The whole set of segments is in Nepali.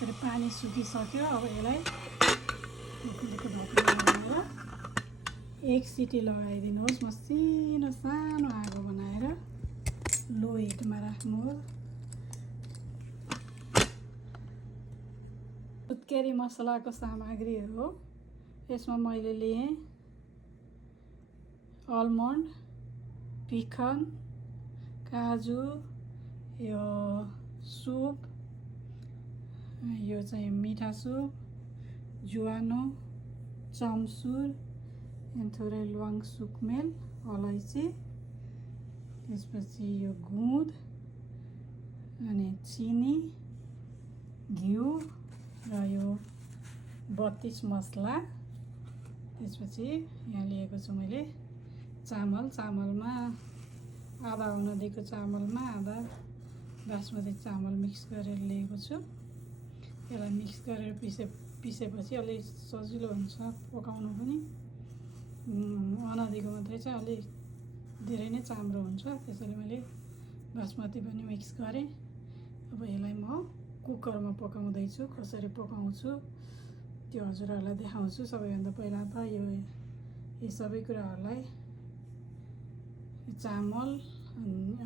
यसरी पानी सुकिसक्यो। अब यसलाई ढक्कन लगाएर 1 सिटी लगाइदिनुहोस्। मसिनो सानो आगो बनाएर लो हिटमा राख्नुहोस्। सुत्केरी मसलाको सामग्रीहरू हो। यसमा मैले लिएँ अलमन्ड, पिखन, काजु, यो सुप, यो चाहिँ मिठा सुप, जुवानो, चम्सुर, थोरै ल्वाङ सुकमेल, अलैँची, त्यसपछि यो गुँड, अनि चिनी, घिउ र यो 32 मसला। त्यसपछि यहाँ लिएको छु मैले चामलमा आधा नदीको चामलमा आधा बासमती चामल मिक्स गरेर लिएको छु। यसलाई मिक्स गरेर पिसेपछि अलिक सजिलो हुन्छ पकाउनु पनि। अनदीको मात्रै चाहिँ अलिक धेरै नै चाम्रो हुन्छ, त्यसैले मैले बासमती पनि मिक्स गरेँ। अब यसलाई म कुकरमा पकाउँदैछु। कसरी पकाउँछु त्यो हजुरहरूलाई देखाउँछु। सबैभन्दा पहिला त यो सबै कुराहरूलाई चामल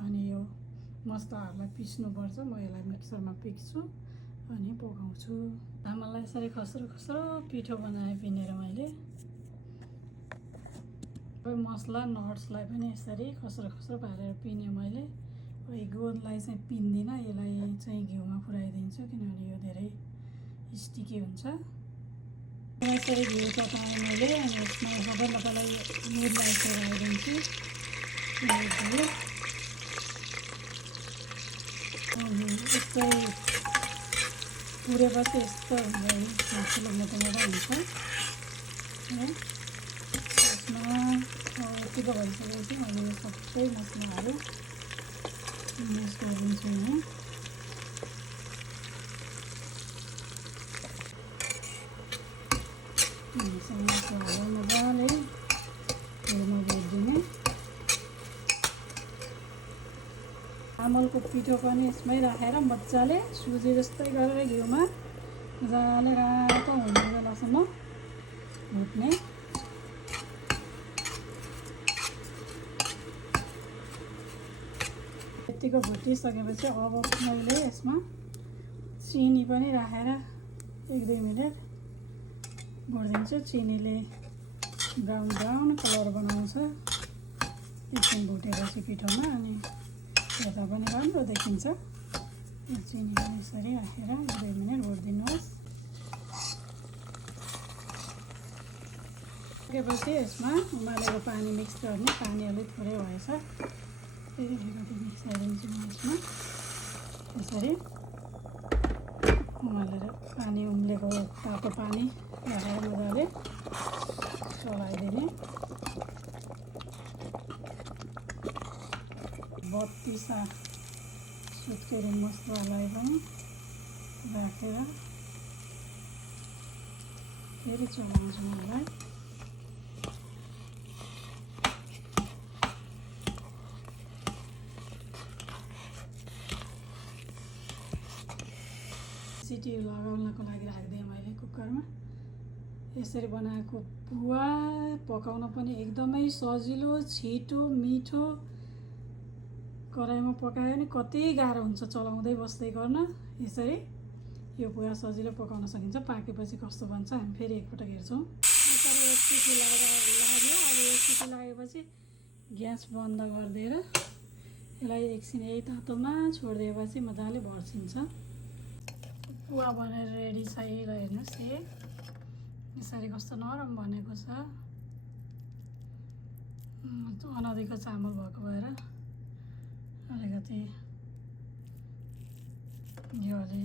अनि यो मसलाहरूलाई पिस्नुपर्छ। म यसलाई मिक्सरमा पिस्छु अनि पकाउँछु। चामललाई यसरी खस्रो पिठो बनाएँ पिनेर मैले। मसला नट्सलाई पनि यसरी खस्रो पारेर पिने मैले। यो गोदलाई चाहिँ पिन्दिनँ, यसलाई चाहिँ घिउमा पुऱ्याइदिन्छु किनभने यो धेरै स्टिकी हुन्छ। यसरी घिउ पकाएँ मैले अनि यसमा सबभन्दा पहिला मुरलाई लगाइदिन्छु। यस्तै पुरेपछि यस्तो ठुलो मोटो हुन्छ। यसमा यतिको भइसकेपछि मैले यो सबै मसलाहरू मिक्स गरिदिन्छु। मसलाहरू मजाले घिउमा भुटिदिने। चामलको पिठो पनि यसमै राखेर मजाले सुजी जस्तै गरेर घिउमा मजाले रातो हुने बेलासम्म भुट्ने। यतिको भुटिसकेपछि अब मैले यसमा चिनी पनि राखेर 1-2 मिनट भुटिदिन्छु। चिनीले ब्राउन कलर बनाउँछ एकछिन भुटेपछि पिठोमा, अनि यता पनि राम्रो देखिन्छ। यो चिनी पनि यसरी राखेर 1-2 मिनट भुटिदिनुहोस्। सकेपछि यसमा उमालेको पानी मिक्स गर्ने। पानी अलिक थोरै भएछ, अलिकति मिसाइदिन्छु म यसमा। यसरी उमालेर पानी उम्लेको तातो पानी राखेर मजाले चलाइदिने। 32 सुत्केरी मसलालाई पनि राखेर फेरि चलाउँछु मलाई। सिटी लगाउनको लागि राखिदिएँ मैले कुकरमा। यसरी बनाएको पुवा पकाउन पनि एकदमै सजिलो, छिटो, मिठो। कराईमा पकायो भने कति गाह्रो हुन्छ चलाउँदै बस्दै गर्न। यसरी यो पुवा सजिलो पकाउन सकिन्छ। पाकेपछि कस्तो बन्छ हामी फेरि एकपटक हेर्छौँ। यसरी 1 सिटी लाग्यो। अब 1 सिटी लागेपछि ग्यास बन्द गरिदिएर यसलाई एकछिन यही तातोमा छोडिदिएपछि मजाले भर्सिन्छ। पुवा बनेर रेडी छ। हेर्नुहोस् यसरी कस्तो नरम बनेको छ। अनदीको चामल भएको भएर अलिकति यो अलि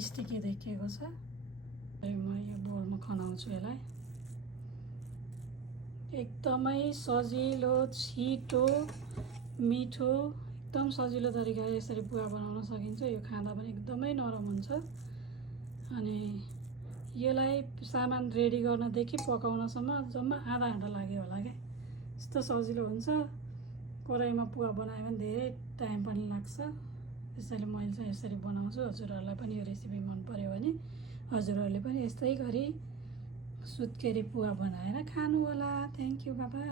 स्टिकी देखिएको छ। म यो बोलमा खनाउँछु यसलाई। एकदमै सजिलो, छिटो, मिठो, एकदम सजिलो तरिकाले यसरी पुवा बनाउन सकिन्छ। यो खाँदा पनि एकदमै नरम हुन्छ। अनि यसलाई सामान रेडी गर्नदेखि पकाउनसम्म जम्मा आधा घन्टा लाग्यो होला क्या। यस्तो सजिलो हुन्छ। कराईमा पुवा बनायो भने धेरै टाइम पनि लाग्छ। त्यसैले मैले चाहिँ यसरी बनाउँछु। हजुरहरूलाई पनि यो रेसिपी मन पर्यो भने हजुरहरूले पनि यस्तै गरी सुत्केरी पुवा बनाएर खानु होला। थ्याङ्क यू, बाबा।